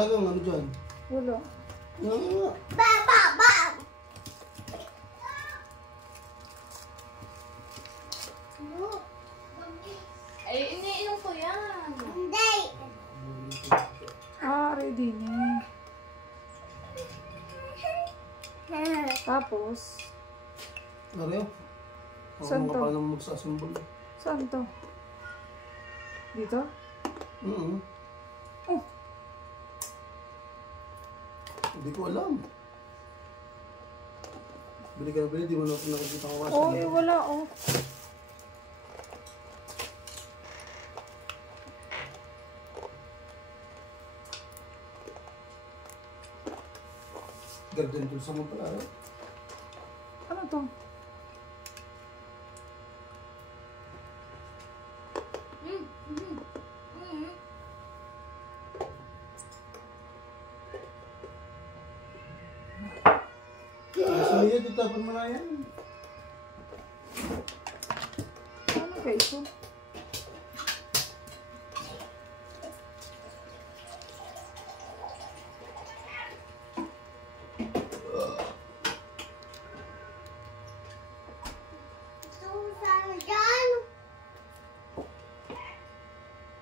wala kang ano dyan? Wala. Ba! Ay, iniinom ko yan. Hindi! Ah, ready na. Tapos, Ariyo? Saan to? Ako kapal naman magsasumbol. saan to? Dito? Oo. Oh, Hindi ko alam. Bili ka na bili, di mo na nakikita ko kasi. oh, wala oh. Garden tools naman pala. Ano to? Kasi niya, titapon mo na yan. Ano kayo ito? Susama dyan!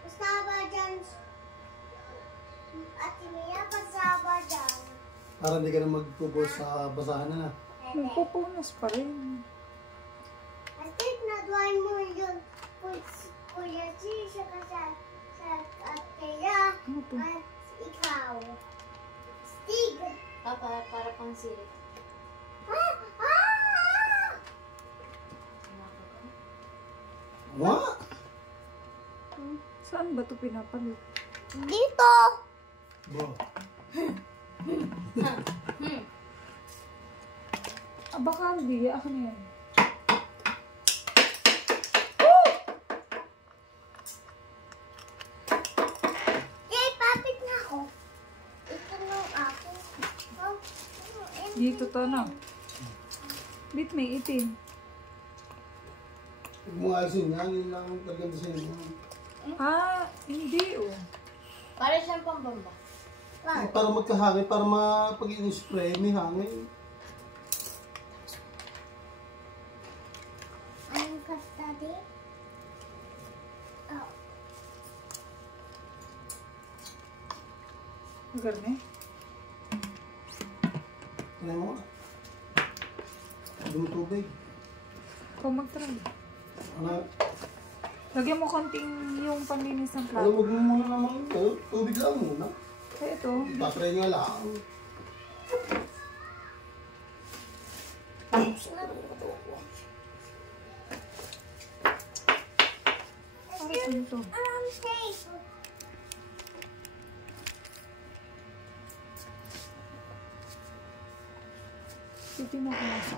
Pasaba dyan! Ate Mia, pasaba dyan! Para hindi ka na magpupos sa basahan na. Magpupunas pa rin. Ate, naduan mo yun. Kuya si, saka sa Atela. Ano to? At ikaw. Stig! Para pang sirit. What? Saan ba ito pinapalit? Dito! Bo. Ah, baka hindi. Ako na yan. Yay, papit na ako. Ito nung ako. Dito to na. Bit may itim. Huwag mo alisin yan, yun lang ang talagang design mo. Ah, hindi oh. Para siyang pambamba. Para magkahangin, para pag in-spray, may hangin. Anong kastadi? Oh. Garne. Ano mo? Hindi mo tubig. Ikaw mag-try. Ano? Lagyan mo konting yung panlinis ng Alam, plato. huwag mo muna naman ito. Tubig lang muna. Kaya ito. Papray nga lang. Para ano to? Safe. Titignan ko nasa.